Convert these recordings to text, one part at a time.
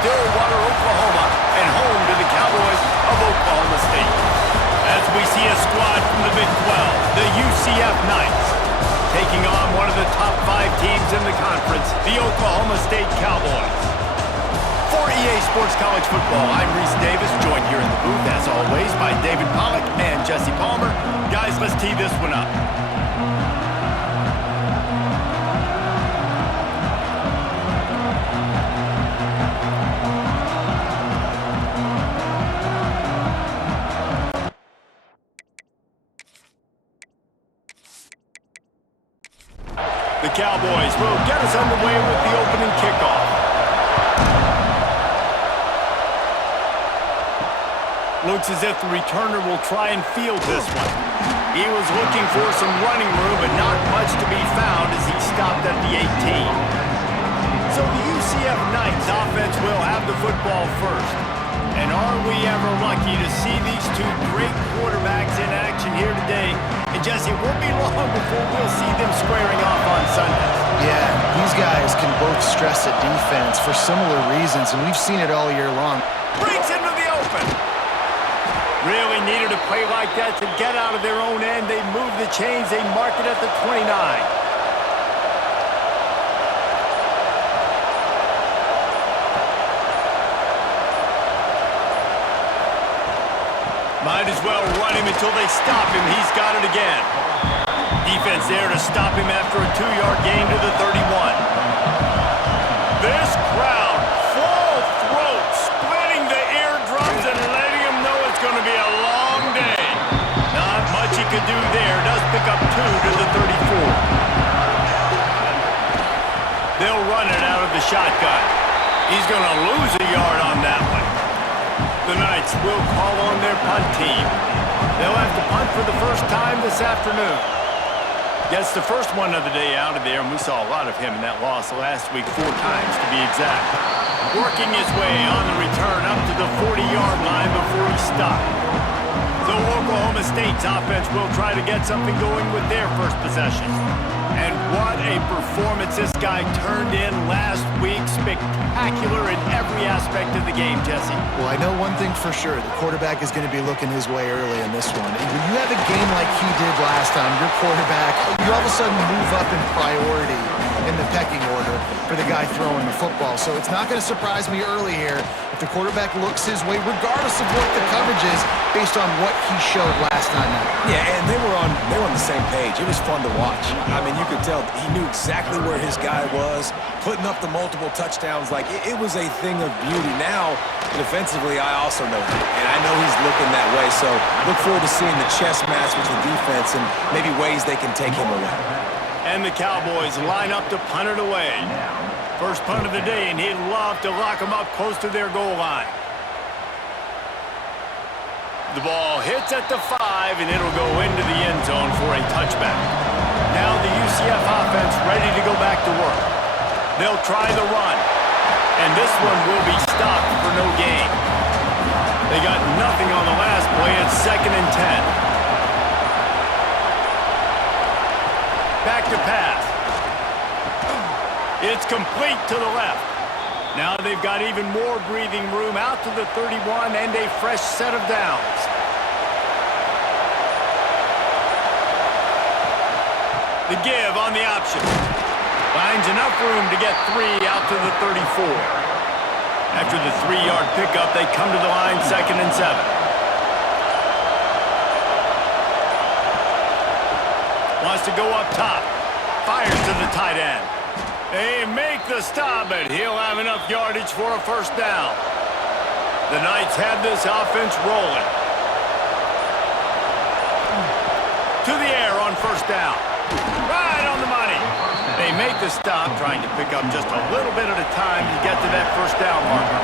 Stillwater, Oklahoma, and home to the Cowboys of Oklahoma State. As we see a squad from the Big 12, the UCF Knights, taking on one of the top 5 teams in the conference, the Oklahoma State Cowboys. For EA Sports College Football, I'm Reese Davis, joined here in the booth, as always, by David Pollack and Jesse Palmer. Guys, let's tee this one up. The Cowboys will get us underway with the opening kickoff. Looks as if the returner will try and field this one. He was looking for some running room, but not much to be found as he stopped at the 18. So the UCF Knights offense will have the football first. And are we ever lucky to see these two great quarterbacks in action here today? And Jesse, it won't be long before we'll see them squaring off on Sunday. Yeah, these guys can both stress a defense for similar reasons, and we've seen it all year long. Breaks into the open. Really needed a play like that to get out of their own end. They move the chains. They mark it at the 29. Might as well run him until they stop him. He's got it again. Defense there to stop him after a 2-yard gain to the 31. This crowd, full throat, splitting the eardrums and letting him know it's going to be a long day. Not much he could do there. Does pick up 2 to the 34. They'll run it out of the shotgun. He's going to lose a yard on that one. The Knights will call on their punt team. They'll have to punt for the first time this afternoon. Gets the first one of the day out of there, and we saw a lot of him in that loss last week, 4 times to be exact. Working his way on the return up to the 40-yard line before he stopped. So Oklahoma State's offense will try to get something going with their first possession. And what a performance this guy turned in last week. Spectacular in every aspect of the game, Jesse. Well, I know one thing for sure. The quarterback is going to be looking his way early in this one. And when you have a game like he did last time, your quarterback, you all of a sudden move up in priority in the pecking order for the guy throwing the football. So it's not going to surprise me early here if the quarterback looks his way, regardless of what the coverage is, based on what he showed last time out. Yeah, and they were on the same page. It was fun to watch. I mean, you could tell he knew exactly where his guy was, putting up the multiple touchdowns. Like, it was a thing of beauty. Now, defensively, I also know him, and I know he's looking that way. So look forward to seeing the chess match with the defense and maybe ways they can take him away. And the Cowboys line up to punt it away. First punt of the day, and he'd love to lock them up close to their goal line. The ball hits at the 5, and it'll go into the end zone for a touchback. Now the UCF offense ready to go back to work. They'll try the run, and this one will be stopped for no gain. They got nothing on the last play. It's 2nd and 10. Back to pass. It's complete to the left. Now they've got even more breathing room out to the 31 and a fresh set of downs. The give on the option. Finds enough room to get 3 out to the 34. After the 3-yard pickup, they come to the line 2nd and 7. Wants to go up top. Fires to the tight end. They make the stop, but he'll have enough yardage for a first down. The Knights have this offense rolling. To the air on first down. Right on the money. They make the stop, trying to pick up just a little bit at a time to get to that first down marker.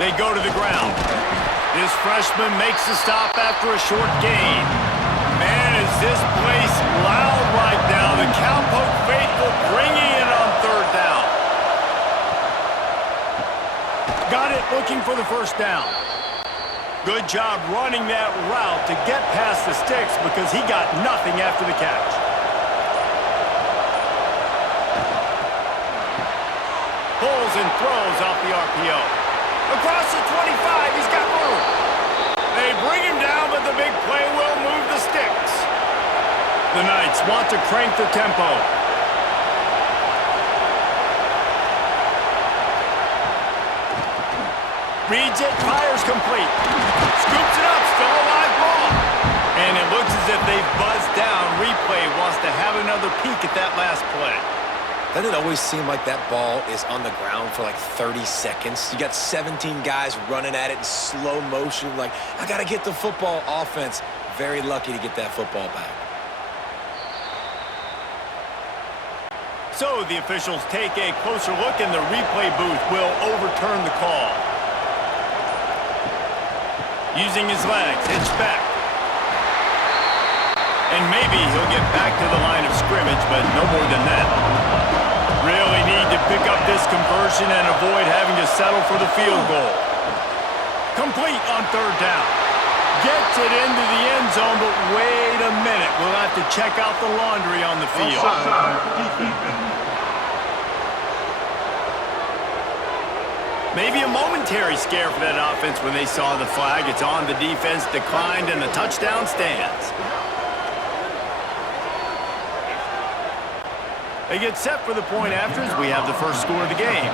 They go to the ground. This freshman makes the stop after a short gain. Man, is this place loud right now. The Cowpoke faithful bringing it on 3rd down. Got it, looking for the first down. Good job running that route to get past the sticks because he got nothing after the catch. Pulls and throws off the RPO. Across the 25, he's got room. They bring him down, but the big play will move the sticks. The Knights want to crank the tempo. Reads it, fires complete. Scoops it up, still a live ball. And it looks as if they've buzzed down. Replay wants to have another peek at that last play. Doesn't it always seem like that ball is on the ground for like 30 seconds? You got 17 guys running at it in slow motion. Like, I got to get the football. Offense, very lucky to get that football back. So the officials take a closer look, and the replay booth will overturn the call. Using his legs, it's back. And maybe he'll get back to the line of scrimmage, but no more than that. Really need to pick up this conversion and avoid having to settle for the field goal. Complete on third down. Gets it into the end zone, but wait a minute. We'll have to check out the laundry on the field. Maybe a momentary scare for that offense when they saw the flag. It's on, the defense declined, and the touchdown stands. They get set for the point after as we have the first score of the game.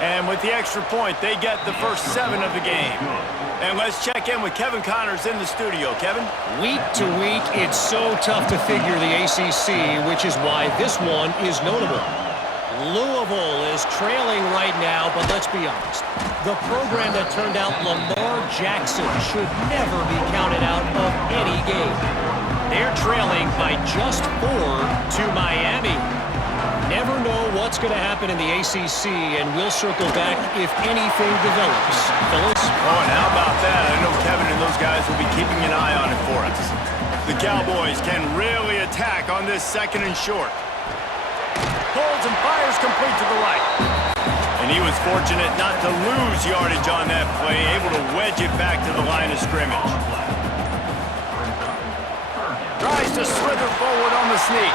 And with the extra point, they get the first 7 of the game. And let's check in with Kevin Connors in the studio. Kevin? Week to week, it's so tough to figure the ACC, which is why this one is notable. Louisville is trailing right now, but let's be honest. The program that turned out Lamar Jackson should never be counted out of any game. They're trailing by just 4 to Miami. Never know what's going to happen in the ACC, and we'll circle back if anything develops. Phyllis? Oh, and how about that? I know Kevin and those guys will be keeping an eye on it for us. The Cowboys can really attack on this 2nd and short. Pulls and fires complete to the right. And he was fortunate not to lose yardage on that play, able to wedge it back to the line of scrimmage. Tries to slither forward on the sneak.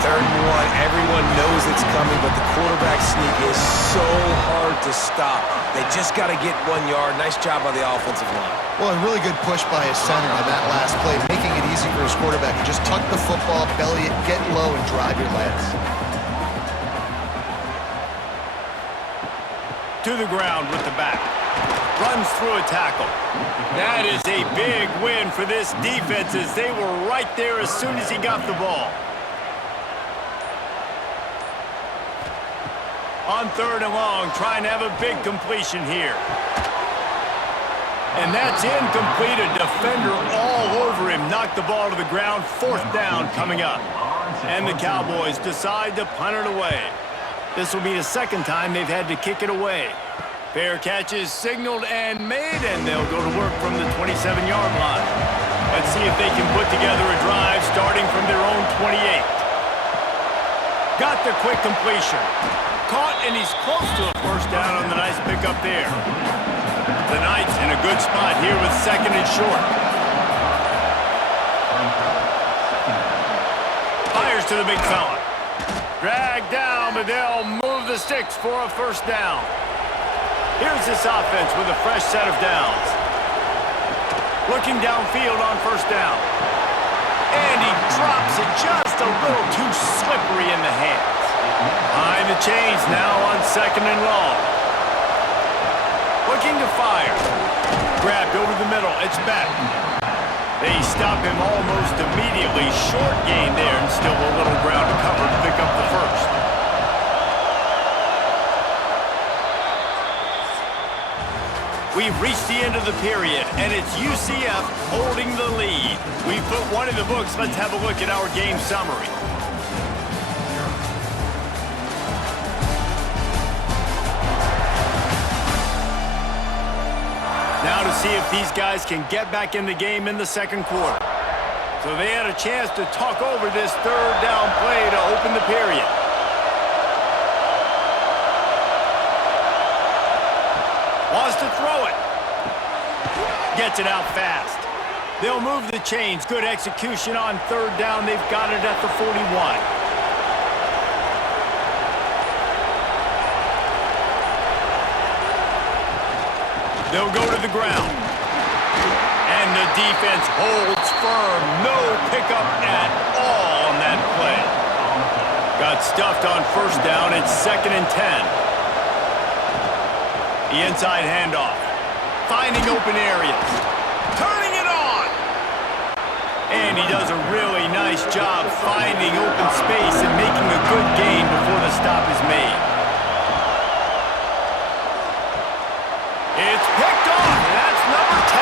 3rd and 1, everyone knows it's coming, but the quarterback sneak is so hard to stop. They just got to get 1 yard. Nice job by the offensive line. Well, a really good push by his center on that last play, making it easy for his quarterback to just tuck the football, belly it, get low, and drive your legs. To the ground with the back. Runs through a tackle. That is a big win for this defense as they were right there as soon as he got the ball. On 3rd and long, trying to have a big completion here. And that's incomplete. A defender all over him. Knocked the ball to the ground. 4th down coming up. And the Cowboys decide to punt it away. This will be the 2nd time they've had to kick it away. Fair catch is signaled and made, and they'll go to work from the 27-yard line. Let's see if they can put together a drive starting from their own 28. Got the quick completion. Caught, and he's close to a first down on the nice pickup there. The Knights in a good spot here with 2nd and short. Fires to the big fella. Dragged down, but they'll move the sticks for a first down. Here's this offense with a fresh set of downs. Looking downfield on first down. And he drops it just a little too slippery in the hands. Behind the chains now on 2nd and long. Looking to fire. Grabbed over the middle. It's back. They stop him almost immediately. Short gain there, and still a little ground to cover to pick up the first. We've reached the end of the period, and it's UCF holding the lead. We've put one in the books. Let's have a look at our game summary. Now to see if these guys can get back in the game in the 2nd quarter. So they had a chance to talk over this 3rd down play to open the period. Wants to throw it. Gets it out fast. They'll move the chains. Good execution on 3rd down. They've got it at the 41. They'll go to the ground. And the defense holds firm. No pickup at all on that play. Got stuffed on first down. It's 2nd and 10. The inside handoff. Finding open areas. Turning it on. And he does a really nice job finding open space and making a good gain before the stop is made. It's picked off, and that's number 10.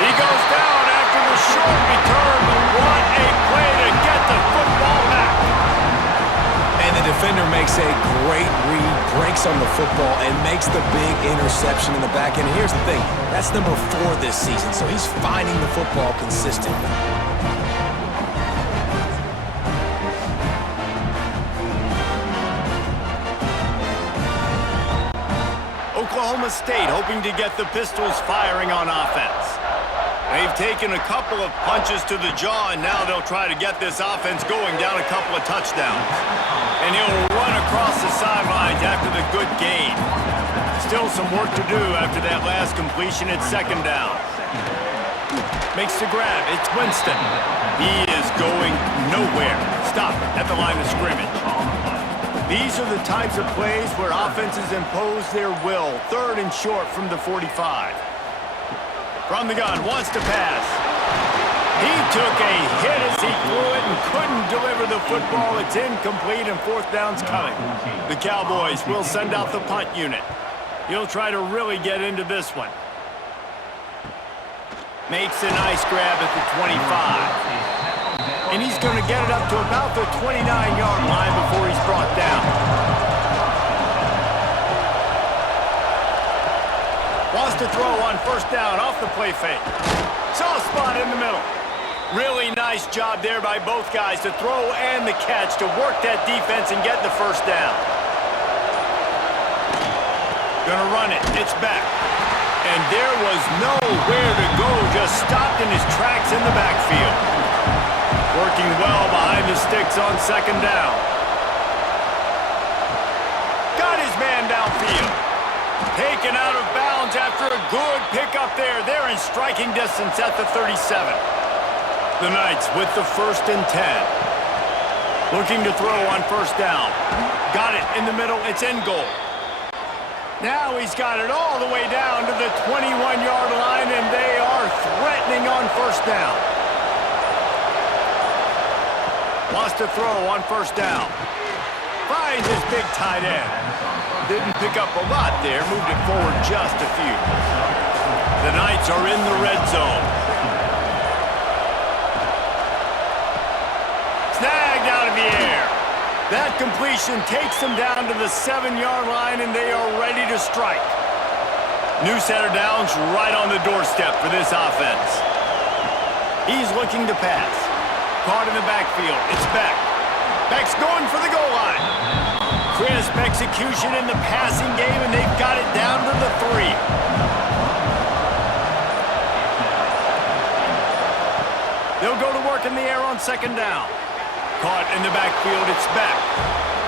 He goes down after the short return, but what a play to get the football back. And the defender makes a great read, breaks on the football, and makes the big interception in the back end. And here's the thing, that's number 4 this season, so he's finding the football consistently. Oklahoma State hoping to get the Pistols firing on offense. They've taken a couple of punches to the jaw, and now they'll try to get this offense going down a couple of touchdowns. And he'll run across the sidelines after the good gain. Still some work to do after that last completion at 2nd down. Makes the grab. It's Winston. He is going nowhere. Stop at the line of scrimmage. These are the types of plays where offenses impose their will. 3rd and short from the 45. From the gun, wants to pass. He took a hit as he threw it and couldn't deliver the football. It's incomplete and 4th down's coming. The Cowboys will send out the punt unit. He'll try to really get into this one. Makes a nice grab at the 25. And he's going to get it up to about the 29-yard line before he's brought down. Wants to throw on 1st down off the play fake. Soft spot in the middle. Really nice job there by both guys to throw and the catch to work that defense and get the 1st down. Gonna run it. It's back. And there was nowhere to go. Just stopped in his tracks in the backfield. Working well behind the sticks on 2nd down. Got his man downfield. Taken out of bounds after a good pickup there. They're in striking distance at the 37. The Knights with the 1st and 10. Looking to throw on 1st down. Got it in the middle. It's in goal. Now he's got it all the way down to the 21-yard line, and they are threatening on 1st down. Wants to throw on 1st down. Finds his big tight end. Didn't pick up a lot there. Moved it forward just a few. The Knights are in the red zone. Snagged out of the air. That completion takes them down to the 7-yard line, and they are ready to strike. New set of downs right on the doorstep for this offense. He's looking to pass. Caught in the backfield. It's Beck. Beck's going for the goal line. Crisp execution in the passing game, and they've got it down to the 3. They'll go to work in the air on 2nd down. Caught in the backfield. It's Beck.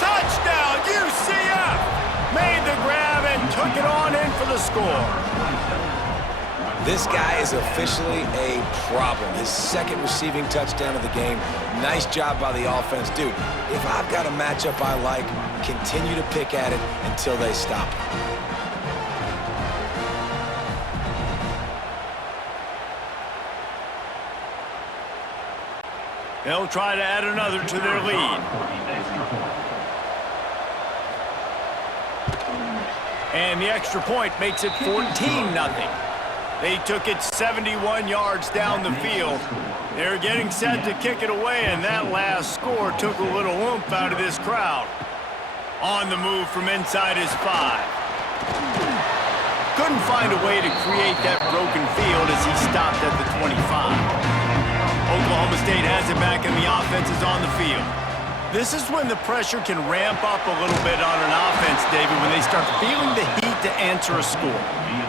Touchdown, UCF! Made the grab and took it on in for the score. This guy is officially a problem. His 2nd receiving touchdown of the game. Nice job by the offense. Dude, if I've got a matchup I like, continue to pick at it until they stop. They'll try to add another to their lead. And the extra point makes it 14-0. They took it 71 yards down the field. They're getting set to kick it away, and that last score took a little oomph out of this crowd. On the move from inside his 5. Couldn't find a way to create that broken field as he stopped at the 25. Oklahoma State has it back, and the offense is on the field. This is when the pressure can ramp up a little bit on an offense, David, when they start feeling the heat to answer a score.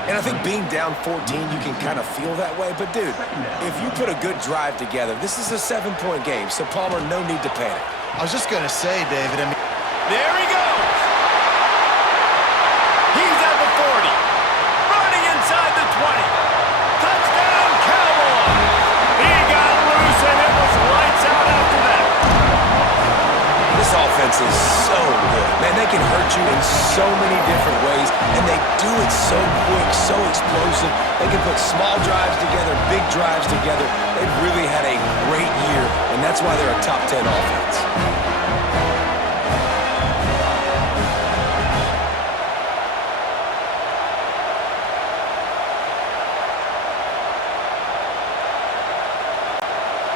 And I think being down 14, you can kind of feel that way. But, dude, if you put a good drive together, this is a 7-point game, so, Palmer, no need to panic. I was just going to say, David, I mean... There he goes! He's at the 40. Running inside defense is so good. Man, they can hurt you in so many different ways, and they do it so quick, so explosive. They can put small drives together, big drives together. They've really had a great year, and that's why they're a top 10 offense.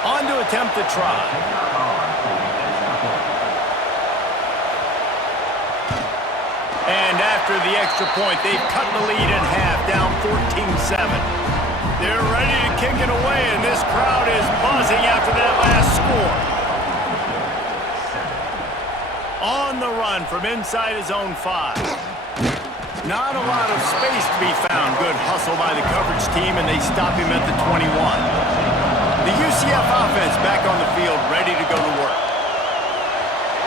On to attempt to try. And after the extra point, they've cut the lead in half, down 14-7. They're ready to kick it away, and this crowd is buzzing after that last score. On the run from inside his own 5. Not a lot of space to be found. Good hustle by the coverage team, and they stop him at the 21. The UCF offense back on the field, ready to go to work.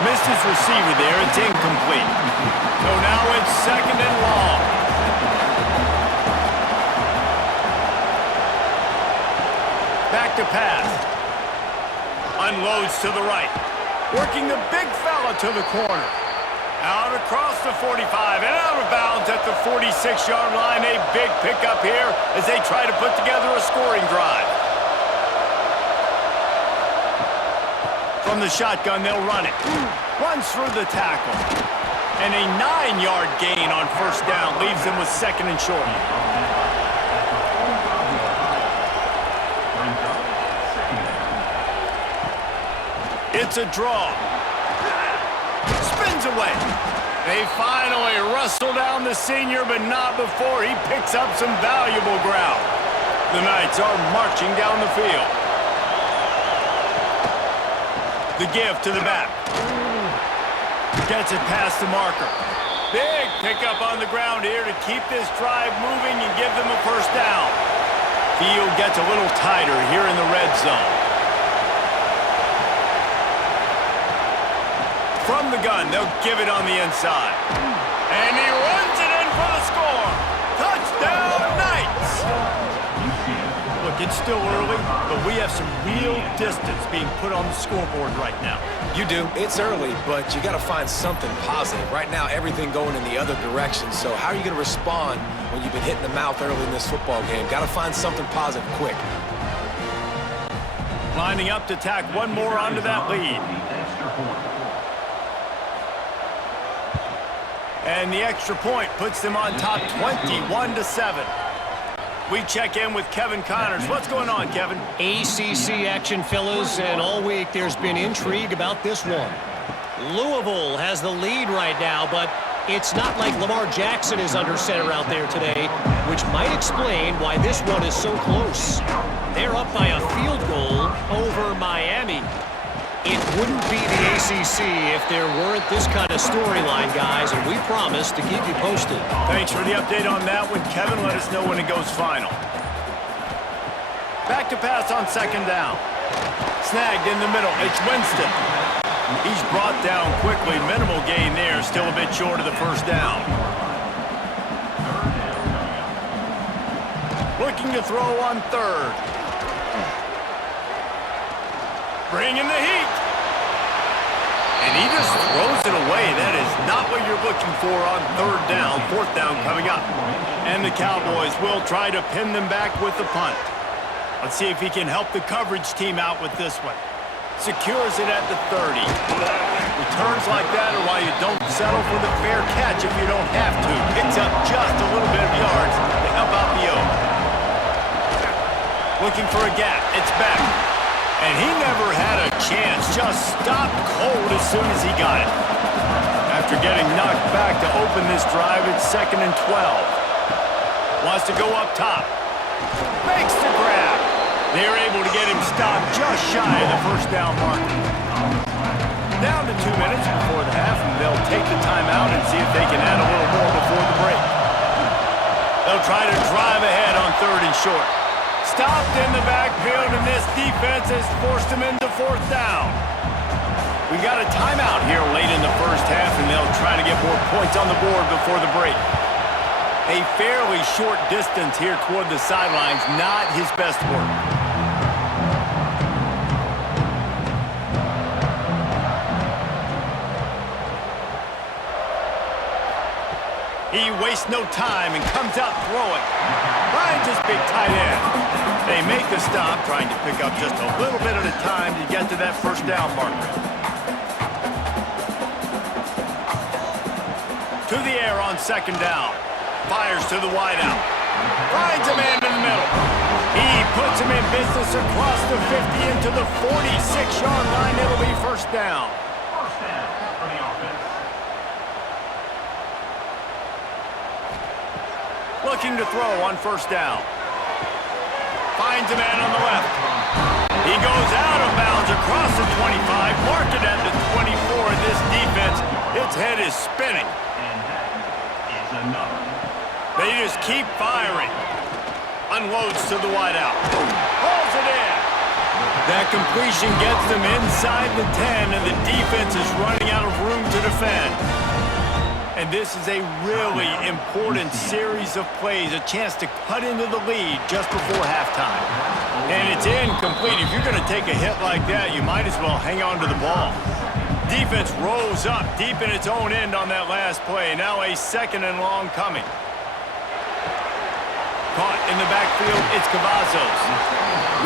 Missed his receiver there. It's incomplete. So now it's second and long. Back to pass. Unloads to the right. Working the big fella to the corner. Out across the 45 and out of bounds at the 46-yard line. A big pickup here as they try to put together a scoring drive. From the shotgun, they'll run it. Runs through the tackle. And a 9-yard gain on first down leaves them with second and short. It's a draw. Spins away. They finally wrestle down the senior, but not before he picks up some valuable ground. The Knights are marching down the field. The give to the back. Gets it past the marker. Big pickup on the ground here to keep this drive moving and give them a first down. Field gets a little tighter here in the red zone. From the gun, they'll give it on the inside. And he runs it in for the score. Touchdown, Knights! Look, it's still early, but we have some real distance being put on the scoreboard right now. You do. It's early, but you got to find something positive. Right now, everything going in the other direction. So how are you going to respond when you've been hit in the mouth early in this football game? Got to find something positive quick. Lining up to tack one more onto that lead. And the extra point puts them on top 21-7. We check in with Kevin Connors. What's going on, Kevin? ACC action, fellas, and all week there's been intrigue about this one. Louisville has the lead right now, but it's not like Lamar Jackson is under center out there today, which might explain why this one is so close. They're up by a field goal over Miami. It wouldn't be the ACC if there weren't this kind of storyline, guys, and we promise to keep you posted. Thanks for the update on that one, Kevin. Let us know when it goes final. Back to pass on second down. Snagged in the middle. It's Winston. He's brought down quickly. Minimal gain there. Still a bit short of the first down. Looking to throw on third. Bringing the heat. And he just throws it away. That is not what you're looking for on third down. Fourth down coming up. And the Cowboys will try to pin them back with the punt. Let's see if he can help the coverage team out with this one. Secures it at the 30. Returns like that are why you don't settle for the fair catch if you don't have to. Picks up just a little bit of yards to help out the O. Looking for a gap. It's back. And he never had a chance. Just stopped cold as soon as he got it. After getting knocked back to open this drive, it's second and 12. Wants to go up top. Makes the grab. They're able to get him stopped just shy of the first down marker. Down to 2 minutes before the half, and they'll take the timeout and see if they can add a little more before the break. They'll try to drive ahead on third and short. Stopped in the backfield, and this defense has forced him into fourth down. We got a timeout here late in the first half, and they'll try to get more points on the board before the break. A fairly short distance here toward the sidelines, not his best work. He wastes no time and comes out throwing. Finds his big tight end. They make the stop, trying to pick up just a little bit at a time to get to that first down marker. To the air on second down. Fires to the wideout. Finds a man in the middle. He puts him in business across the 50 into the 46-yard line. It'll be first down. Looking to throw on first down. Finds a man on the left. He goes out of bounds across the 25, marked it at the 24. This defense, its head is spinning. They just keep firing. Unloads to the wideout. Hauls it in. That completion gets them inside the 10, and the defense is running out of room to defend. And this is a really important series of plays, a chance to cut into the lead just before halftime. And it's incomplete. If you're going to take a hit like that, you might as well hang on to the ball. Defense rolls up deep in its own end on that last play. Now a second and long coming. Caught in the backfield, it's Cavazos.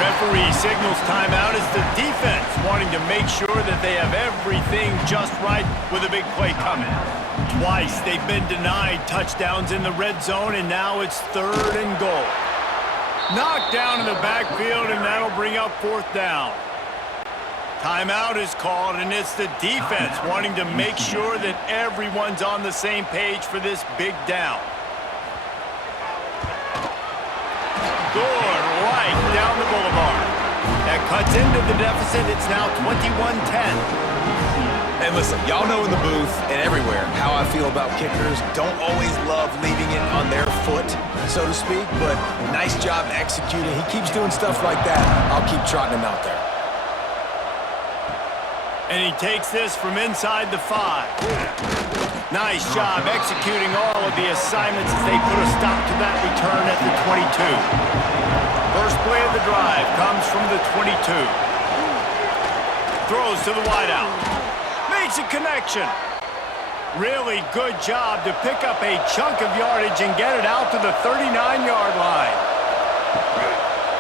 Referee signals timeout as the defense wanting to make sure that they have everything just right with a big play coming. Twice they've been denied touchdowns in the red zone, and now it's third and goal. Knocked down in the backfield, and that'll bring up fourth down. Timeout is called, and it's the defense wanting to make sure that everyone's on the same page for this big down. Good right down the boulevard. That cuts into the deficit. It's now 21-10. And listen, y'all know in the booth and everywhere how I feel about kickers. Don't always love leaving it on their foot, so to speak, but nice job executing. He keeps doing stuff like that. I'll keep trotting him out there. And he takes this from inside the 5. Nice job executing all of the assignments as they put a stop to that return at the 22. First play of the drive comes from the 22. Throws to the wideout. Makes a connection. Really good job to pick up a chunk of yardage and get it out to the 39-yard line.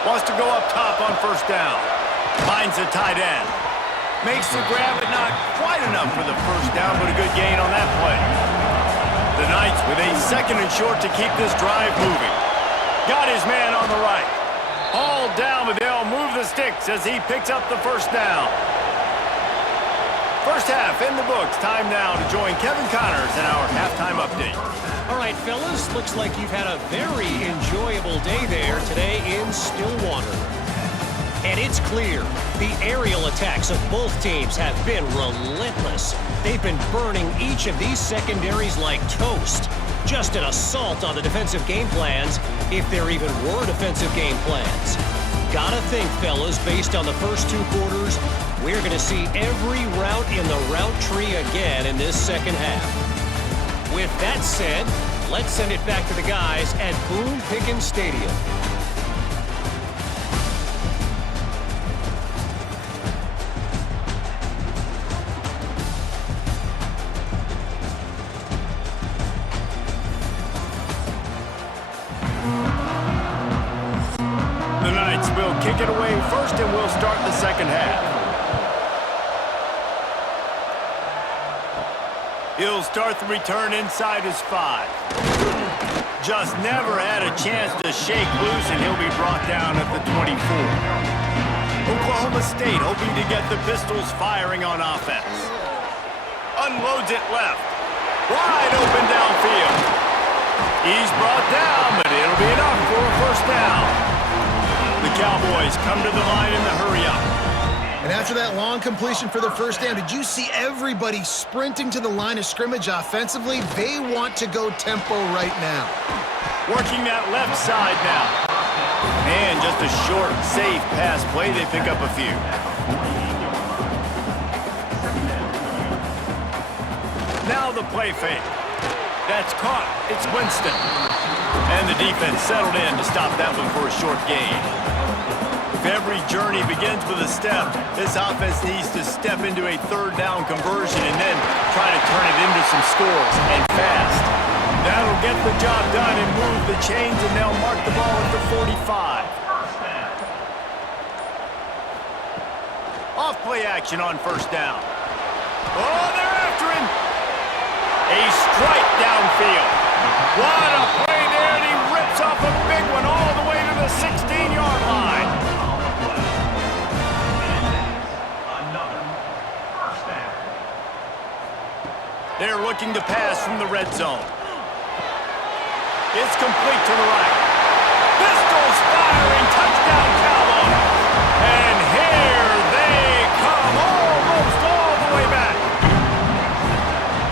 Wants to go up top on first down. Finds the tight end. Makes the grab, but not quite enough for the first down, but a good gain on that play. The Knights with a second and short to keep this drive moving. Got his man on the right. All down, but they'll move the sticks as he picks up the first down. First half in the books. Time now to join Kevin Connors in our halftime update. All right, fellas, looks like you've had a very enjoyable day there today in Stillwater. And it's clear, the aerial attacks of both teams have been relentless. They've been burning each of these secondaries like toast. Just an assault on the defensive game plans, if there even were defensive game plans. Gotta think, fellas, based on the first 2 quarters, we're gonna see every route in the route tree again in this second half. With that said, let's send it back to the guys at Boone Pickens Stadium. Kick it away first, and we'll start the second half. He'll start the return inside his 5. Just never had a chance to shake loose, and he'll be brought down at the 24. Oklahoma State hoping to get the Pistols firing on offense. Unloads it left. Wide open downfield. He's brought down, but it'll be enough for a first down. The Cowboys come to the line in the hurry-up. And after that long completion for the first down, did you see everybody sprinting to the line of scrimmage offensively? They want to go tempo right now. Working that left side now. And just a short, safe pass play. They pick up a few. Now the play fake. That's caught. It's Winston. And the defense settled in to stop that one for a short gain. If every journey begins with a step, this offense needs to step into a third down conversion and then try to turn it into some scores, and fast. That'll get the job done and move the chains, and they'll mark the ball at the 45. Off play action on first down. Oh, they're after him. A strike downfield. What a play there, and he rips off a big one all the way to the 16-yard line. They're looking to pass from the red zone. It's complete to the right. Pistols firing, touchdown Cowboys. And here they come, almost all the way back.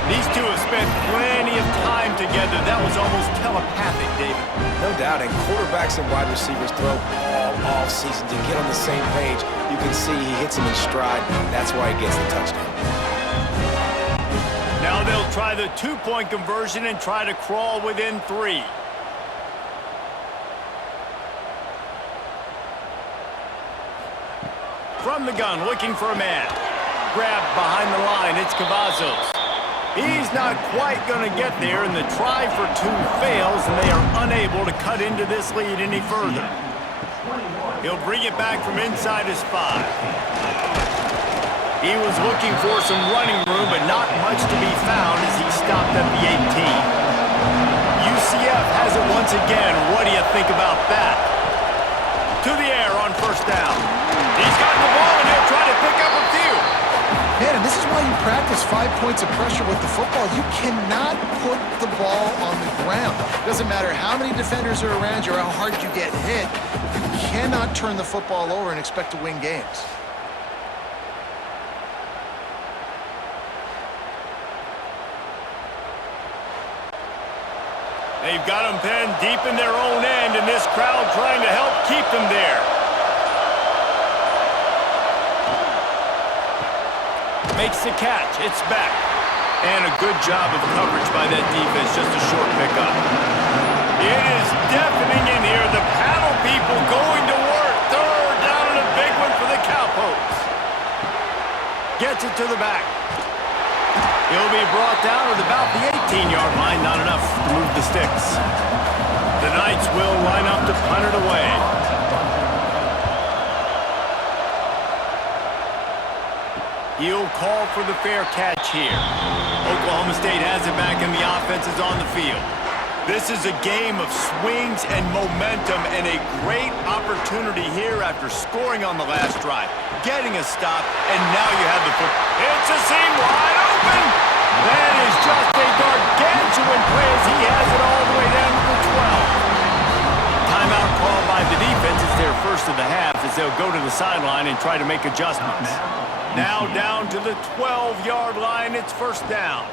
These two have spent plenty of time together. That was almost telepathic, David. No doubt, and quarterbacks and wide receivers throw all off-season to get on the same page. You can see he hits him in stride. That's why he gets the touchdown. Now they'll try the two-point conversion and try to crawl within 3. From the gun, looking for a man. Grabbed behind the line, it's Cavazos. He's not quite going to get there, and the try for 2 fails, and they are unable to cut into this lead any further. He'll bring it back from inside his 5. He was looking for some running room, but not much to be found as he stopped at the 18. UCF has it once again. What do you think about that? To the air on first down. He's got the ball, and he'll try to pick up a few. Man, and this is why you practice 5 points of pressure with the football. You cannot put the ball on the ground. Doesn't matter how many defenders are around you or how hard you get hit. You cannot turn the football over and expect to win games. They've got them pinned deep in their own end, and this crowd trying to help keep them there. Makes the catch. It's back. And a good job of coverage by that defense. Just a short pickup. It is deafening in here. The paddle people going to work. Third down and a big one for the Cowpokes. Gets it to the back. He'll be brought down at about the 18-yard line. Not enough to move the sticks. The Knights will line up to punt it away. He'll call for the fair catch here. Oklahoma State has it back, and the offense is on the field. This is a game of swings and momentum, and a great opportunity here after scoring on the last drive, getting a stop, and now you have the foot. It's a seam wide open. That is just a gargantuan play as he has it all the way down to the 12. Timeout called by the defense. It's their first of the half as they'll go to the sideline and try to make adjustments. Now down to the 12-yard line. It's first down.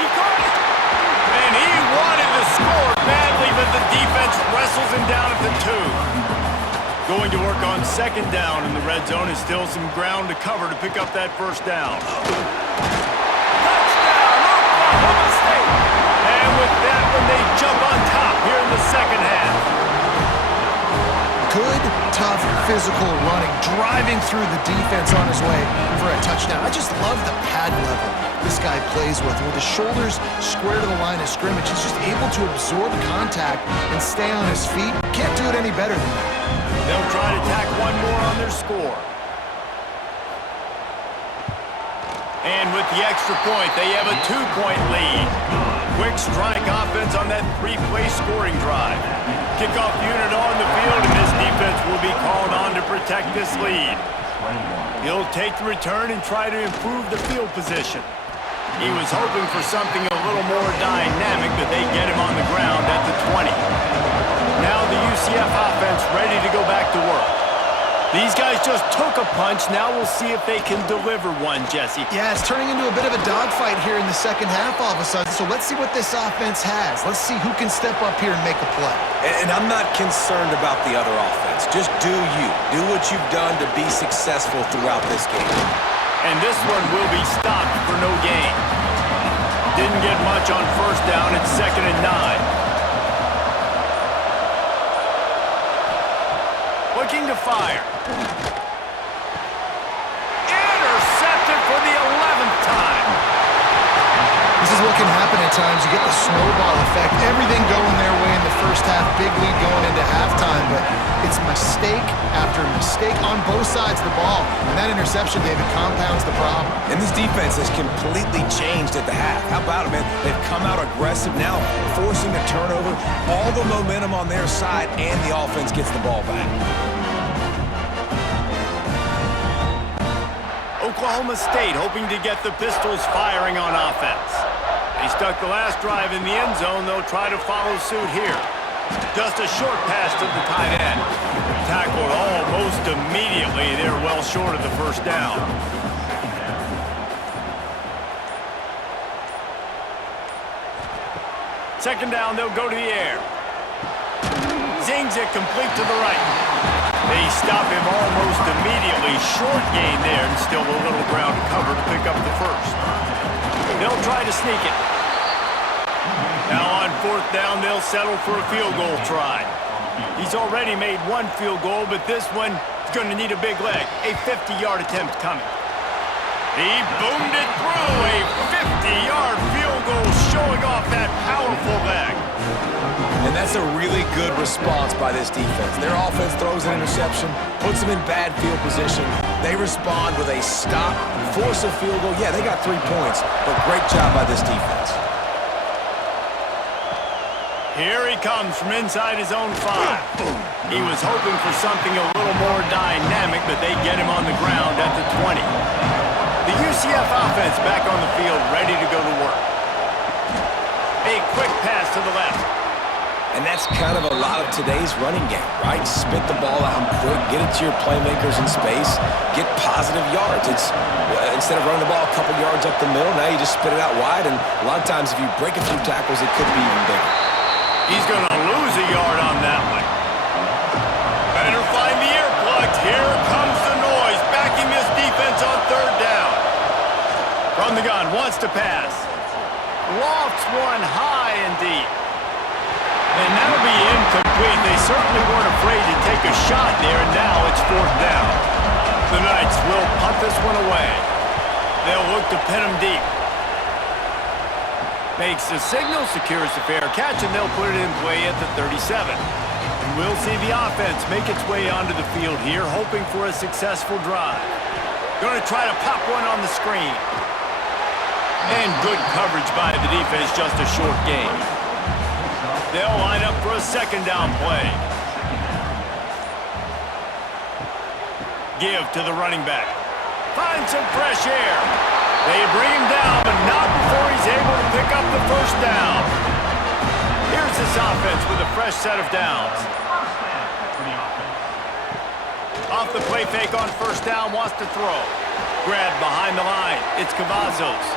He caught it. And he wanted to score badly, but the defense wrestles him down at the 2. Going to work on second down in the red zone is still some ground to cover to pick up that first down. Touchdown, Oklahoma State. And with that one, they jump on top here in the second half. Good, tough, physical running, driving through the defense on his way for a touchdown. I just love the pad level this guy plays with. With his shoulders square to the line of scrimmage, he's just able to absorb contact and stay on his feet. Can't do it any better than that. They'll try to tack one more on their score. And with the extra point, they have a 2-point lead. Quick strike offense on that 3-play scoring drive. Kickoff unit on the field, and this defense will be called on to protect this lead. He'll take the return and try to improve the field position. He was hoping for something a little more dynamic, but they get him on the ground at the 20. Now the UCF offense ready to go back to work. These guys just took a punch. Now we'll see if they can deliver one, Jesse. Yeah, it's turning into a bit of a dogfight here in the second half all of a sudden. So let's see what this offense has. Let's see who can step up here and make a play. And I'm not concerned about the other offense. Just do you. Do what you've done to be successful throughout this game. And this one will be stopped for no gain. Didn't get much on first down. It's 2nd and 9. Looking to fire. Intercepted for the 11th time. This is what can happen at times. You get the snowball effect. Everything going their way in the first half. Big lead going into halftime. But it's mistake after mistake on both sides of the ball. And that interception, David, compounds the problem. And this defense has completely changed at the half. How about it, man? They've come out aggressive now, forcing a turnover. All the momentum on their side, and the offense gets the ball back. Oklahoma State hoping to get the Pistols firing on offense. They stuck the last drive in the end zone. They'll try to follow suit here. Just a short pass to the tight end. Tackled almost immediately. They're well short of the first down. Second down, they'll go to the air. Zings it complete to the right. They stop him almost immediately. Short gain there, and still a little ground to cover to pick up the first. They'll try to sneak it. Now on fourth down, they'll settle for a field goal try. He's already made one field goal, but this one is going to need a big leg. A 50-yard attempt coming. He boomed it through. A 50-yard field goal showing off that powerful leg. And that's a really good response by this defense. Their offense throws an interception, puts them in bad field position. They respond with a stop, force a field goal. Yeah, they got 3 points, but great job by this defense. Here he comes from inside his own 5. He was hoping for something a little more dynamic, but they get him on the ground at the 20. The UCF offense back on the field, ready to go to work. A quick pass to the left. And that's kind of a lot of today's running game, right? Spit the ball out quick, get it to your playmakers in space, get positive yards. It's instead of running the ball a couple yards up the middle, now you just spit it out wide, and a lot of times if you break a few tackles, it could be even bigger. He's going to lose a yard on that one. Better find the earplugs. Here comes the noise, backing this defense on third down. From the gun, wants to pass. Lofts one high and deep. And that'll be incomplete. They certainly weren't afraid to take a shot there, and now it's fourth down. The Knights will punt this one away. They'll look to pin him deep. Makes the signal, secures the fair catch, and they'll put it in play at the 37. And we'll see the offense make its way onto the field here, hoping for a successful drive. Going to try to pop one on the screen. And good coverage by the defense, just a short gain. They'll line up for a second down play. Give to the running back. Find some fresh air. They bring him down, but not before he's able to pick up the first down. Here's this offense with a fresh set of downs. Off the play fake on first down, wants to throw. Grab behind the line. It's Cavazos.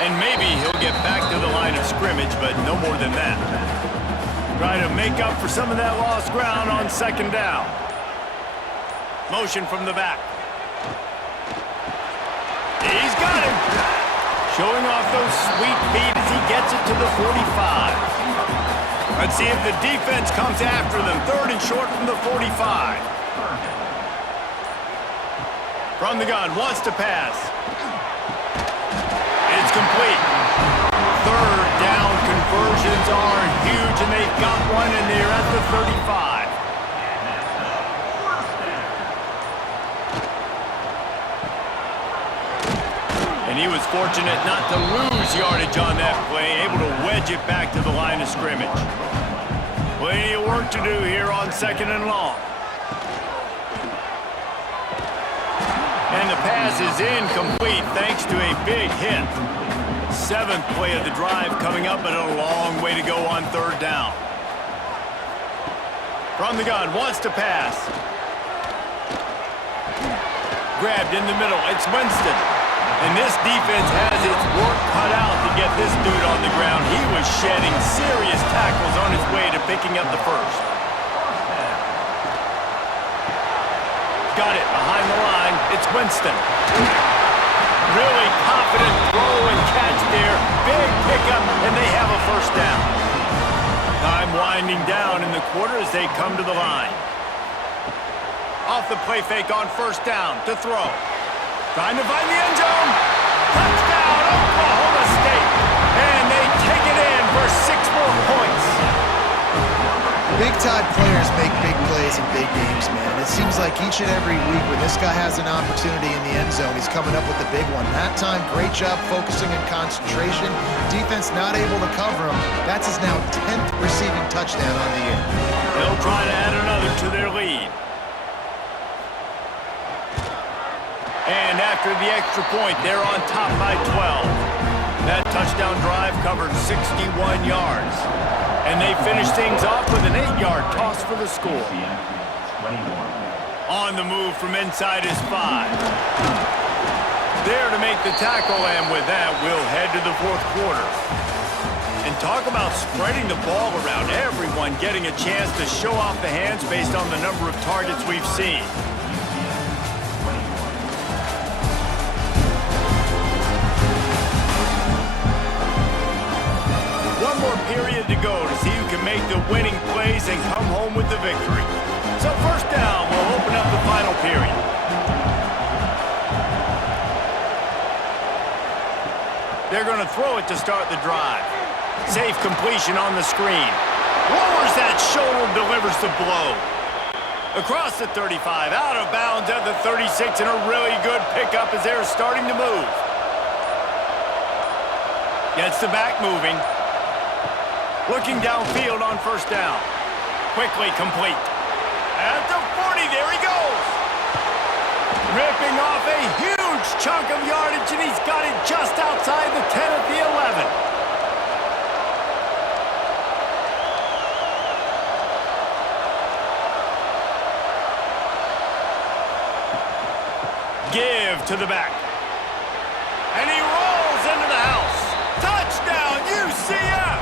And maybe he'll get back to the line of scrimmage, but no more than that. Try to make up for some of that lost ground on second down. Motion from the back. He's got him. Showing off those sweet feet as he gets it to the 45. Let's see if the defense comes after them. Third and short from the 45. From the gun, wants to pass. It's complete. Third down conversions are huge, and they've got one, and they're at the 35. And he was fortunate not to lose yardage on that play, able to wedge it back to the line of scrimmage. Plenty of work to do here on second and long. And the pass is incomplete thanks to a big hit. Seventh play of the drive coming up, but a long way to go on third down. From the gun, wants to pass. Grabbed in the middle, it's Winston. And this defense has its work cut out to get this dude on the ground. He was shedding serious tackles on his way to picking up the first. Got it behind the line. It's Winston. Really confident throw and catch there. Big pickup, and they have a first down. Time winding down in the quarter as they come to the line. Off the play fake on first down to throw. Trying to find the end zone. Touchdown, Oklahoma State. And they big-time players make big plays in big games, man. It seems like each and every week when this guy has an opportunity in the end zone, he's coming up with the big one. That time, great job focusing and concentration. Defense not able to cover him. That's his now 10th receiving touchdown on the year. They'll try to add another to their lead. And after the extra point, they're on top by 12. That touchdown drive covered 61 yards. And they finish things off with an 8-yard toss for the score. On the move from inside his 5. There to make the tackle, and with that, we'll head to the fourth quarter. And talk about spreading the ball around, everyone getting a chance to show off the hands based on the number of targets we've seen. One more period to go to see who can make the winning plays and come home with the victory. So first down, we'll open up the final period. They're going to throw it to start the drive. Safe completion on the screen. Lowers that shoulder, delivers the blow. Across the 35, out of bounds at the 36, and a really good pickup as they're starting to move. Gets the back moving. Looking downfield on first down. Quickly complete. At the 40, there he goes. Ripping off a huge chunk of yardage, and he's got it just outside the 10 at the 11. Give to the back. And he rolls into the house. Touchdown, UCF!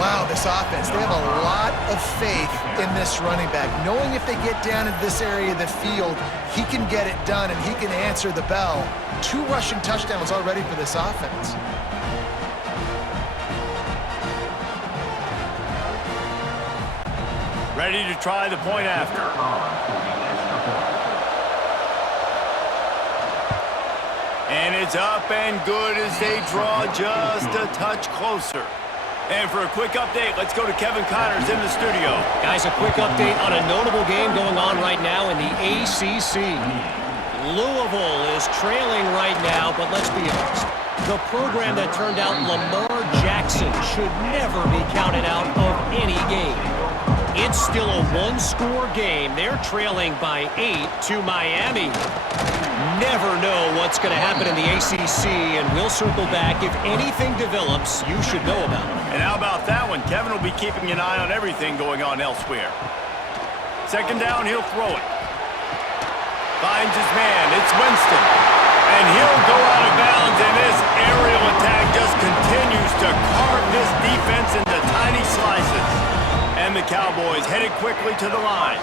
Wow, this offense, they have a lot of faith in this running back, knowing if they get down into this area of the field, he can get it done and he can answer the bell. 2 rushing touchdowns already for this offense. Ready to try the point after. And it's up and good as they draw just a touch closer. And for a quick update, let's go to Kevin Connors in the studio. Guys, a quick update on a notable game going on right now in the ACC. Louisville is trailing right now, but let's be honest. The program that turned out Lamar Jackson should never be counted out of any game. It's still a one-score game. They're trailing by 8 to Miami. Never know what's going to happen in the ACC, and we'll circle back. If anything develops, you should know about it. And how about that one? Kevin will be keeping an eye on everything going on elsewhere. Second down, he'll throw it. Finds his man. It's Winston. And he'll go out of bounds, and this aerial attack just continues to carve this defense into tiny slices. And the Cowboys headed quickly to the line.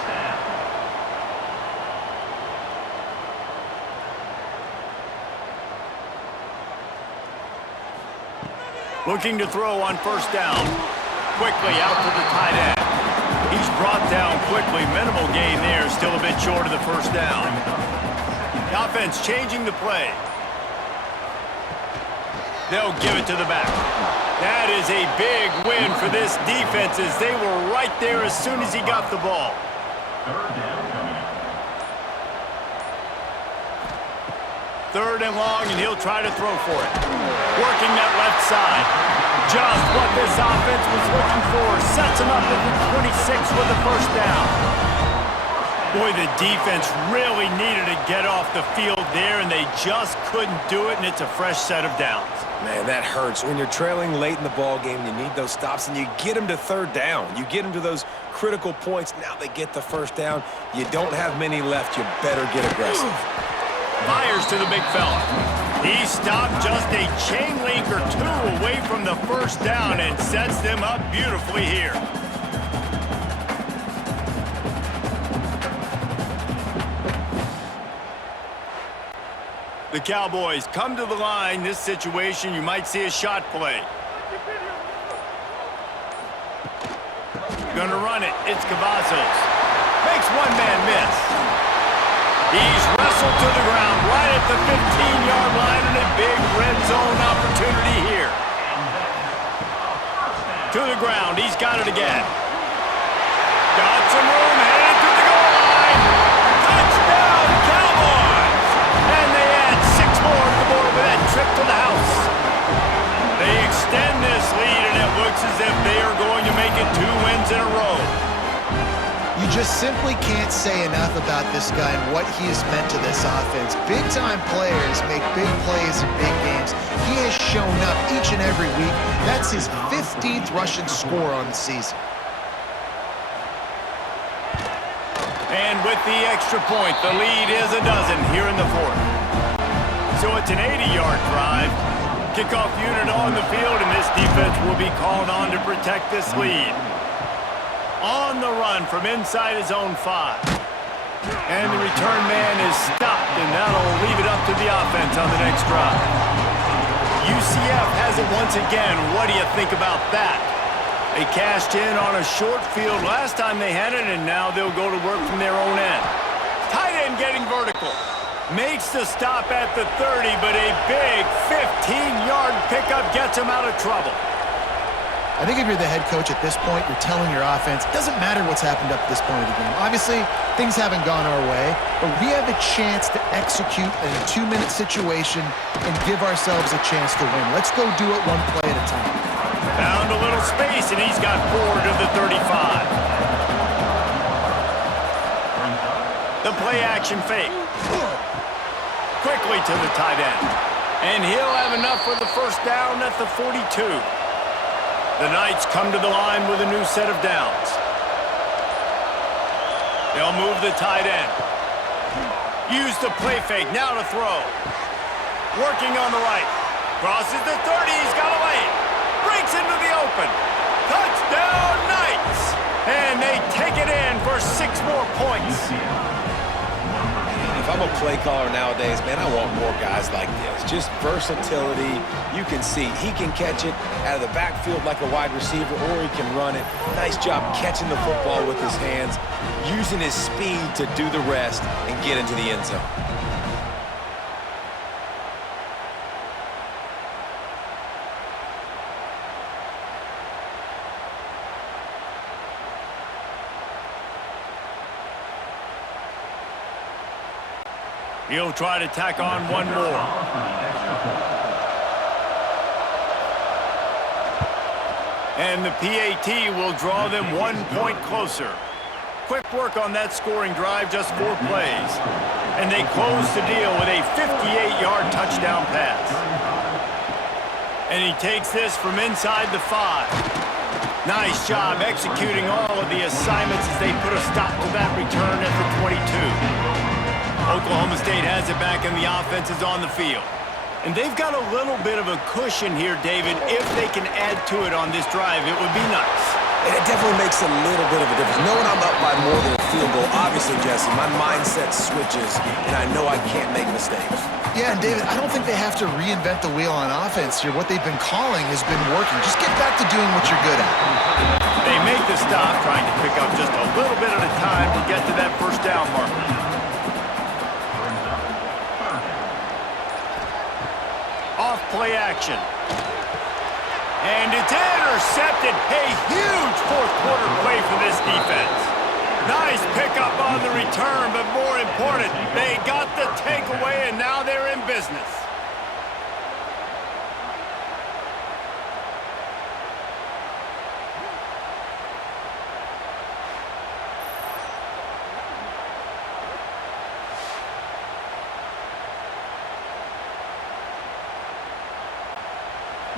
Looking to throw on first down. Quickly out to the tight end. He's brought down quickly. Minimal gain there. Still a bit short of the first down. The offense changing the play. They'll give it to the back. That is a big win for this defense as they were right there as soon as he got the ball. Third and long, and he'll try to throw for it. Working that left side. Just what this offense was looking for. Sets him up at the 26 with the first down. Boy, the defense really needed to get off the field there, and they just couldn't do it, and it's a fresh set of downs. Man, that hurts. When you're trailing late in the ball game, you need those stops, and you get them to third down. You get them to those critical points. Now they get the first down. You don't have many left. You better get aggressive. Fires to the big fella. He stopped just a chain link or 2 away from the first down and sets them up beautifully here. The Cowboys come to the line. This situation, you might see a shot play. Gonna run it. It's Cavazos. Makes one man miss. He's wrestled to the ground right at the 15-yard line, and a big red zone opportunity here. To the ground. He's got it again. for the house. They extend this lead, and it looks as if they are going to make it 2 wins in a row. You just simply can't say enough about this guy and what he has meant to this offense. Big-time players make big plays in big games. He has shown up each and every week. That's his 15th rushing score on the season. And with the extra point, the lead is a dozen here in the 4th. So it's an 80-yard drive. Kickoff unit on the field, and this defense will be called on to protect this lead. On the run from inside his own 5. And the return man is stopped, and that'll leave it up to the offense on the next drive. UCF has it once again. What do you think about that? They cashed in on a short field last time they had it, and now they'll go to work from their own end. Tight end getting vertical. Makes the stop at the 30, but a big 15-yard pickup gets him out of trouble. I think if you're the head coach at this point, you're telling your offense, it doesn't matter what's happened up to this point of the game. Obviously, things haven't gone our way, but we have a chance to execute in a 2-minute situation and give ourselves a chance to win. Let's go do it one play at a time. Found a little space, and he's got forward to the 35. The play action fake. Quickly to the tight end. And he'll have enough for the first down at the 42. The Knights come to the line with a new set of downs. They'll move the tight end. Use the play fake, now to throw. Working on the right. Crosses the 30, he's got a lane. Breaks into the open. Touchdown, Knights! And they take it in for 6 more points. If I'm a play caller nowadays, man, I want more guys like this. Just versatility. You can see he can catch it out of the backfield like a wide receiver, or he can run it. Nice job catching the football with his hands, using his speed to do the rest and get into the end zone. He'll try to tack on one more. And the PAT will draw them 1 point closer. Quick work on that scoring drive, just 4 plays. And they close the deal with a 58-yard touchdown pass. And he takes this from inside the 5. Nice job executing all of the assignments as they put a stop to that return at the 22. Oklahoma State has it back and the offense is on the field. And they've got a little bit of a cushion here, David. If they can add to it on this drive, it would be nice. And it definitely makes a little bit of a difference. Knowing I'm up by more than a field goal, obviously, Jesse, my mindset switches, and I know I can't make mistakes. Yeah, and David, I don't think they have to reinvent the wheel on offense here. What they've been calling has been working. Just get back to doing what you're good at. They make the stop, trying to pick up just a little bit at a time to get to that first down marker. Off play action. And it's intercepted. A huge fourth-quarter play for this defense. Nice pickup on the return, but more important, they got the takeaway, and now they're in business.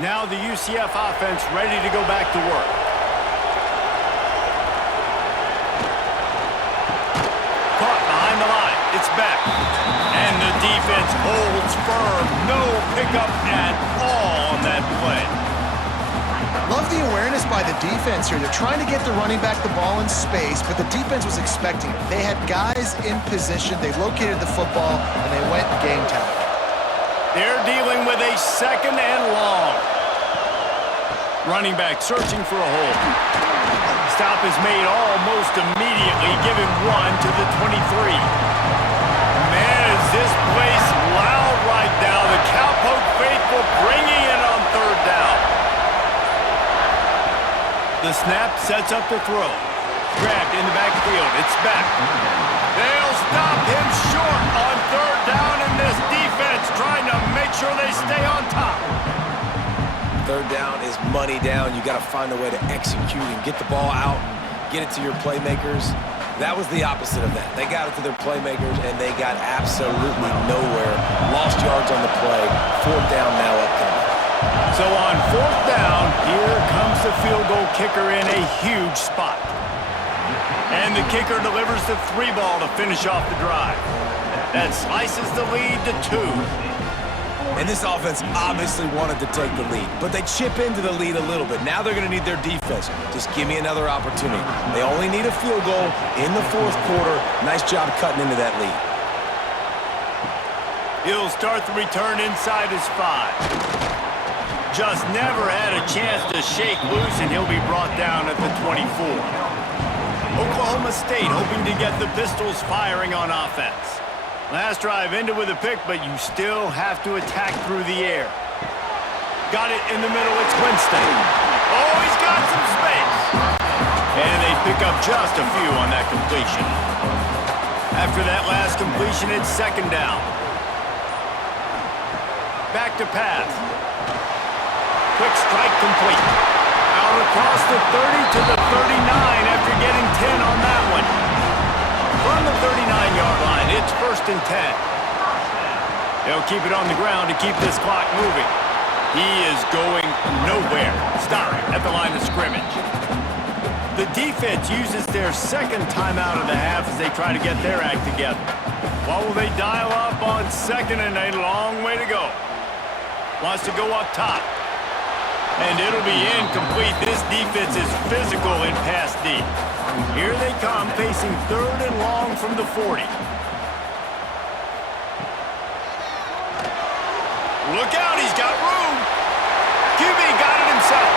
Now the UCF offense ready to go back to work. Caught behind the line. It's back. And the defense holds firm. No pickup at all on that play. Love the awareness by the defense here. They're trying to get the running back the ball in space, but the defense was expecting it. They had guys in position. They located the football, and they went game time. They're dealing with a second and long. Running back searching for a hole. Stop is made almost immediately, giving 1 to the 23. Man, is this place loud right now. The Cowpoke faithful bringing it on 3rd down. The snap sets up the throw. Grabbed in the backfield. It's back. They'll stop him short on 3rd down, and this defense defense trying to make sure they stay on top. Third down is money down. You got to find a way to execute and get the ball out and get it to your playmakers. That was the opposite of that. They got it to their playmakers, and they got absolutely nowhere. Lost yards on the play. Fourth down now upcoming. So on fourth down, here comes the field goal kicker in a huge spot. And the kicker delivers the 3 ball to finish off the drive. That slices the lead to 2. And this offense obviously wanted to take the lead, but they chip into the lead a little bit. Now they're going to need their defense. Just give me another opportunity. They only need a field goal in the fourth quarter. Nice job cutting into that lead. He'll start the return inside his 5. Just never had a chance to shake loose, and he'll be brought down at the 24. Oklahoma State hoping to get the Pistols firing on offense. Last drive ended with a pick, but you still have to attack through the air. Got it in the middle, it's Winston. Oh, he's got some space. And they pick up just a few on that completion. After that last completion, it's second down. Back to pass. Quick strike complete. Out across the 30 to the 39 after getting 10 on that one. From the 39-yard line, it's first and 10. They'll keep it on the ground to keep this clock moving. He is going nowhere. Stop at the line of scrimmage. The defense uses their second timeout of the half as they try to get their act together. What will they dial up on second and a long way to go? Wants to go up top. And it'll be incomplete. This defense is physical in pass deep. Here they come, facing third and long from the 40. Look out, he's got room. QB got it himself.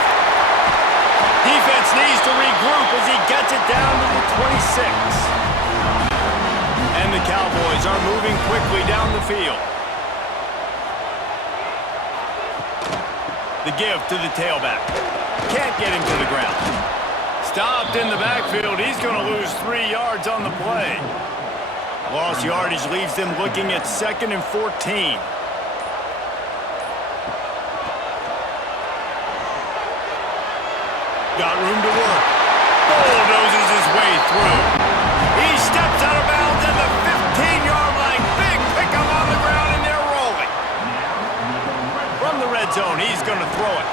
Defense needs to regroup as he gets it down to the 26. And the Cowboys are moving quickly down the field. The give to the tailback. Can't get him to the ground. Stopped in the backfield. He's going to lose 3 yards on the play. Lost yardage leaves them looking at second and 14. Got room to work. Bulldozes his way through. He steps out of bounds at the 15-yard line. Big pickup on the ground, and they're rolling. From the red zone, he's going to throw it.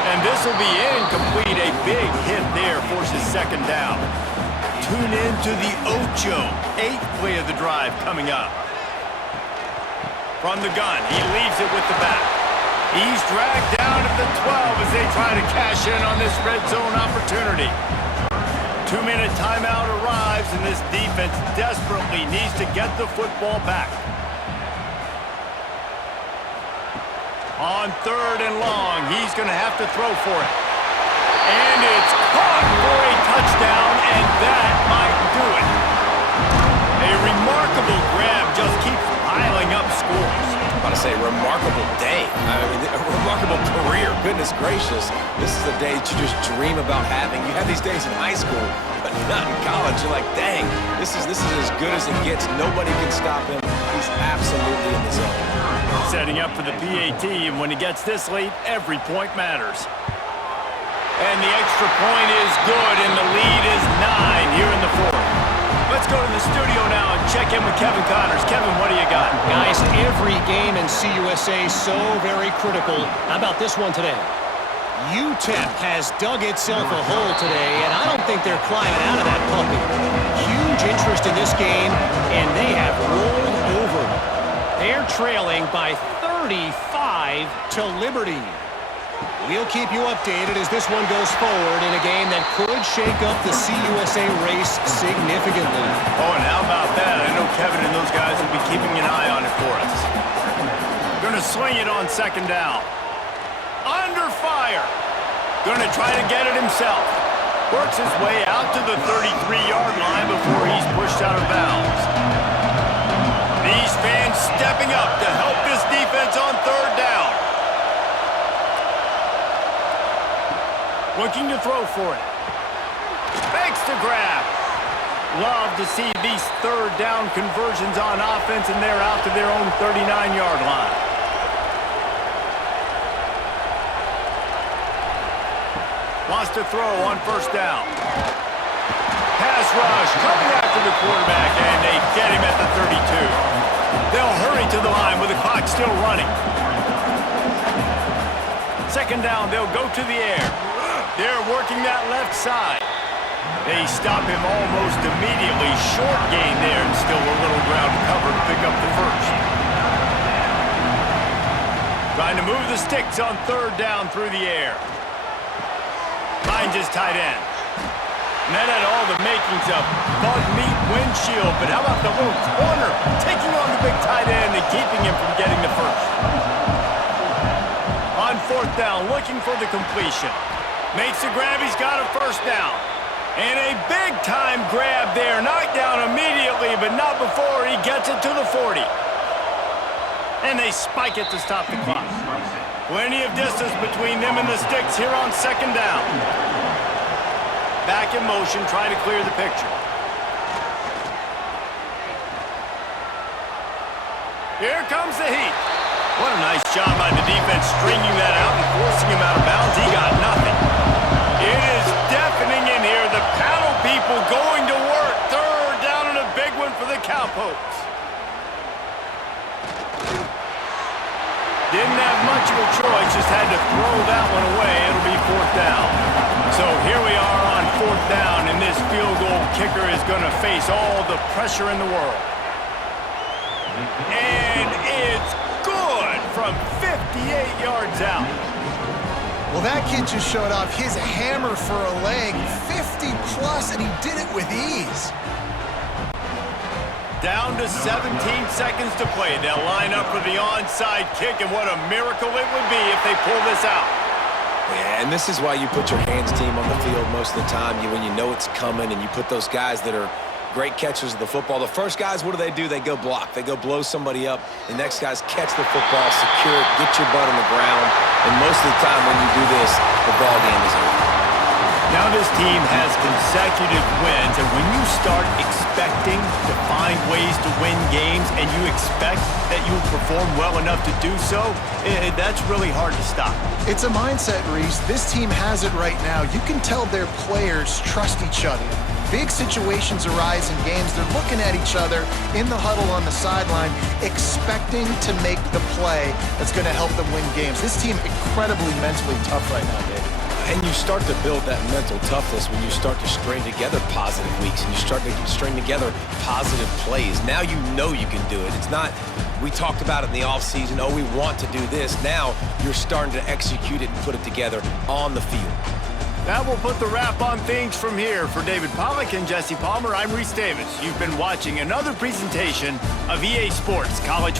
And this will be incomplete. A big hit there forces second down. Tune in to the Ocho. 8th play of the drive coming up. From the gun, he leaves it with the back. He's dragged down at the 12 as they try to cash in on this red zone opportunity. 2-minute timeout arrives, and this defense desperately needs to get the football back. On third and long, he's going to have to throw for it. And it's caught for a touchdown, and that might do it. A remarkable grab just keeps piling up scores. I'm about to say, remarkable day. I mean, a remarkable career. Goodness gracious. This is the day that you just dream about having. You have these days in high school, but not in college. You're like, dang, this is as good as it gets. Nobody can stop him. He's absolutely in the zone. Setting up for the PAT, and when he gets this late, every point matters. And the extra point is good, and the lead is 9 here in the fourth. Let's go to the studio now and check in with Kevin Connors. Kevin, what do you got? Guys, every game in CUSA is so very critical. How about this one today? UTEP has dug itself a hole today, and I don't think they're climbing out of that puppy. Huge interest in this game, and they have rolled over. They're trailing by 35 to Liberty. We'll keep you updated as this one goes forward in a game that could shake up the CUSA race significantly. Oh, and how about that? I know Kevin and those guys will be keeping an eye on it for us. Going to swing it on second down. Under fire. Going to try to get it himself. Works his way out to the 33-yard line before he's pushed out of bounds. These fans stepping up to help this defense on third down. Looking to throw for it. Fakes to grab. Love to see these third down conversions on offense, and they're out to their own 39-yard line. Wants to throw on first down. Pass rush coming after the quarterback, and they get him at the 32. They'll hurry to the line with the clock still running. Second down, they'll go to the air. They're working that left side. They stop him almost immediately. Short gain there, and still a little ground cover to pick up the first. Trying to move the sticks on third down through the air. Finds his tight end. And that had all the makings of bug meat windshield, but how about the little corner taking on the big tight end and keeping him from getting the first? On fourth down, looking for the completion. Makes the grab, he's got a first down. And a big-time grab there. Knocked down immediately, but not before he gets it to the 40. And they spike it to stop the clock. Plenty of distance between them and the sticks here on second down. Back in motion, trying to clear the picture. Here comes the heat. What a nice job by the defense stringing that out and forcing him out of bounds. He got nothing. It is deafening in here. The paddle people going to work. Third down and a big one for the Cowpokes. Didn't have much of a choice, just had to throw that one away. It'll be fourth down. So here we are on fourth down, and this field goal kicker is going to face all the pressure in the world. And it's good from 58 yards out. Well, that kid just showed off his hammer for a leg, 50-plus, and he did it with ease. Down to 17 seconds to play. They'll line up for the onside kick, and what a miracle it would be if they pull this out. Yeah, and this is why you put your hands team on the field most of the time. When you know it's coming, and you put those guys that are great catchers of the football. The first guys, what do? They go block. They go blow somebody up. The next guys catch the football, secure it, get your butt on the ground. And most of the time when you do this, the ball game is over. Now this team has consecutive wins, and when you start expecting to find ways to win games and you expect that you will perform well enough to do so, that's really hard to stop. It's a mindset, Reese. This team has it right now. You can tell their players trust each other. Big situations arise in games. They're looking at each other in the huddle on the sideline, expecting to make the play that's going to help them win games. This team incredibly mentally tough right now, David. And you start to build that mental toughness when you start to string together positive weeks and you start to string together positive plays. Now you know you can do it. It's not, we talked about it in the offseason, oh, we want to do this. Now you're starting to execute it and put it together on the field. That will put the wrap on things from here. For David Pollack and Jesse Palmer, I'm Reese Davis. You've been watching another presentation of EA Sports College